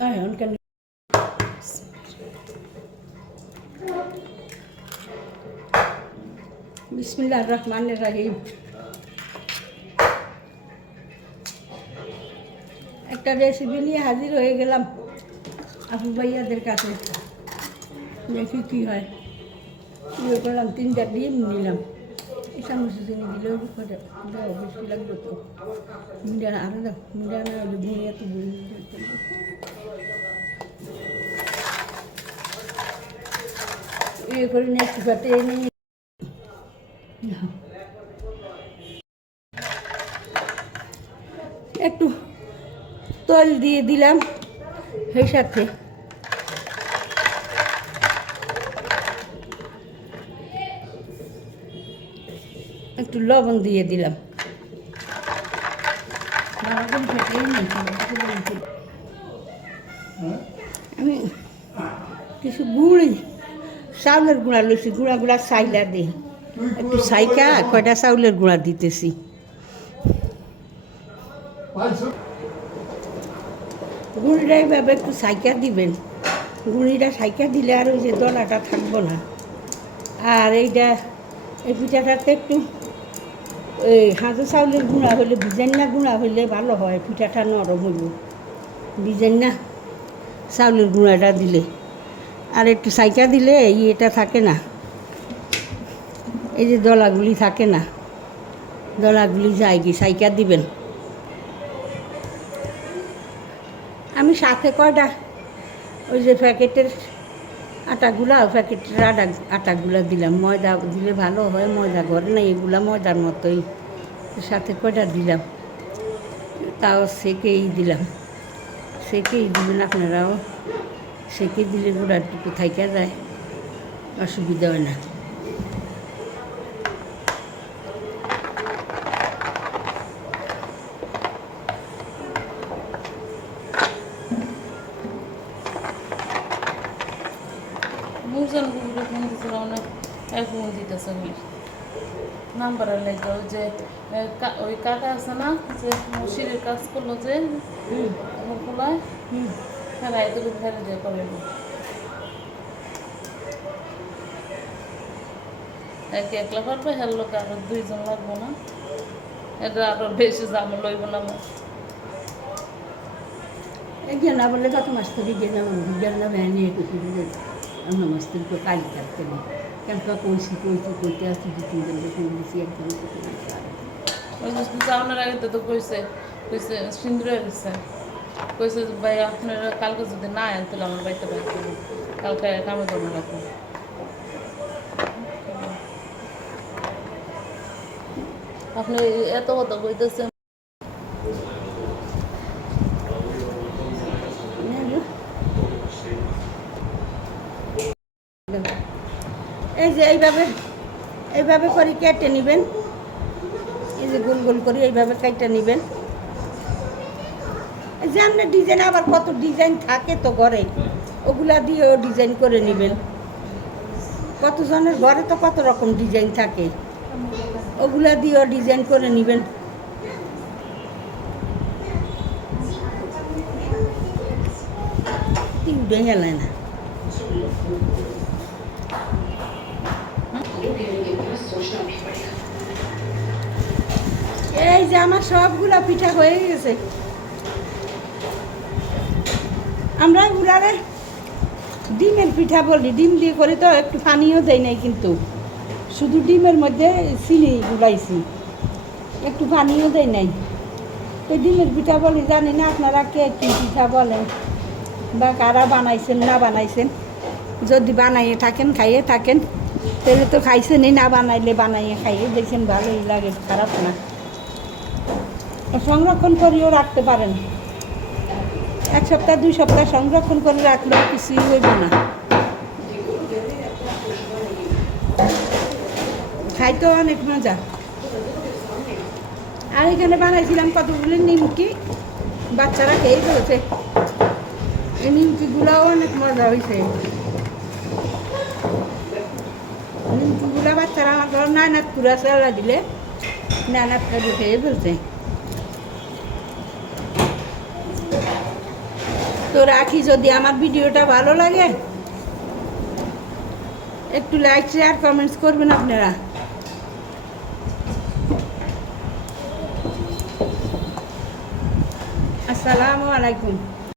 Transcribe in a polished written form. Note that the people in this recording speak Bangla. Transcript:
এখন বিসমিল্লাহির রহমানির রহিম। একটা রেসিপি নিয়ে হাজির হয়ে গেলাম আপু ভাইয়াদের কাছে। দেখি কী হয়। ইয়ে করলাম, 3টা ডিম নিলাম। এই চামচ চিনি দিলেও বেশি লাগবে তো। মিডিয়া আরও দাও, মিডিয়া না হলে বুড়ি এত বুড়ি ইয়ে করে নিয়ে একটু কাটে নিয়ে একটু তেল দিয়ে দিলাম, সেই সাথে একটু লবণ দিয়ে দিলাম। আমি কিছু চাউলের গুঁড়া লইছি, গুঁড়া চাইলা দিই একটু সাইকা কয়টা চাউলের গুঁড়া দিতেছি। গুঁড়িটা এইভাবে একটু সাইকা দিবেন। গুঁড়িটা সাইকা দিলে আর ওই যে দলাটা থাকবো না। আর এই পিঠাটাতে একটু হাঁসের চাউলের গুঁড়া হইলে, বিজান্না গুঁড়া হইলে ভালো হয়, পিঠাটা নরম হইব। বিজান্না চাউলের গুঁড়াটা দিলে আর একটু সাইকা দিলে এটা থাকে না, এই যে দলাগুলি থাকে না, দলাগুলি যায় কি সাইকা দিবেন। আমি সাথে কয়টা ওই যে প্যাকেটের প্যাকেটের আটাগুলা দিলাম। ময়দা দিলে ভালো হয়, ময়দা ঘরে না, এগুলা ময়দার মতোই। সাথে কয়টা দিলাম, তাও সেকেই দিলাম। সেকেই দিবেন আপনারাও, সেকে দিলে গুঁড়াটুকু থাইকা যায়, অসুবিধা হয় না। মুজন গুলো ফোন দিছিল অনেক ফোন দিতেছে নাম্বারের লেগে। ওই যে ওই কাকা আছে না, যে মসিরের কাজ করলো যে খোলায়, হ্যাঁ এগুলো ফেলে দিয়ে করে একলা পারবে, হের লোক আরো 2জন লাগবো না, এটা আরো বেশি দাম লইব না। না বললে কত মাস থেকে গেলাম ভ্যানিয়ে আমরা মাস থেকে কালি থাকতে নেই। কেন কইতে আসছি 2-3 জন ফোন দিচ্ছি, একদম যাওয়ানোর আগে তো কইছে সিন্দুর দিচ্ছে, কইছে ভাই আপনারা কালকে যদি না আনেন তাহলে আমার বাড়িতে রাখবেন, কালকে কামে জমা রাখবেন। আপনি এত কথা কইতেছেন, এই যে এইভাবে করে কেটে নেবেন। এই যে গোল গোল করে এইভাবে কেটে নেবেন। এই যে আপনার ডিজাইন, আবার কত ডিজাইন থাকে তো ঘরে, ওগুলা দিয়েও ডিজাইন করে নেবেন। কতজনের ঘরে তো কত রকম ডিজাইন থাকে, ওগুলা দিয়েও ডিজাইন করে নেবেন। উঠে গেলে না। এই যে আমার সবগুলা পিঠা হয়ে গেছে। আমরা এগুলারে ডিমের পিঠা বলি, ডিম দিয়ে করে তো একটু পানিও দেয় নাই, কিন্তু শুধু ডিমের মধ্যে চিনি গুলাইছি, একটু পানিও দেয় নাই। তো ডিমের পিঠা বলি, জানি না আপনারা কে কী পিঠা বলেন বা কারা বানাইছেন না বানাইছেন। যদি বানাইয়ে থাকেন, খাইয়ে থাকেন, তাহলে তো খাইছেনই, না বানাইলে বানাইয়ে খাইয়ে দেখছেন, ভালোই লাগে, খারাপ না। সংরক্ষণ করেও রাখতে পারেন, 1 সপ্তাহ 2 সপ্তাহ সংরক্ষণ করে রাখলেও কিছুই হইব না, খাইতেও অনেক মজা। আর এখানে বানাইছিলাম কতগুলো নিমকি, বাচ্চারা খেয়ে ফেলেছে। এই নিমকিগুলোও অনেক মজা হয়েছে। নিমকিগুলো বাচ্চারা আমার ধর নানাত পুরা চালা দিলে নানাত খেয়ে ফেলছে। তো রাখি, যদি আমার ভিডিওটা ভালো লাগে একটু লাইক শেয়ার কমেন্টস করবেন আপনারা। আসসালামু আলাইকুম।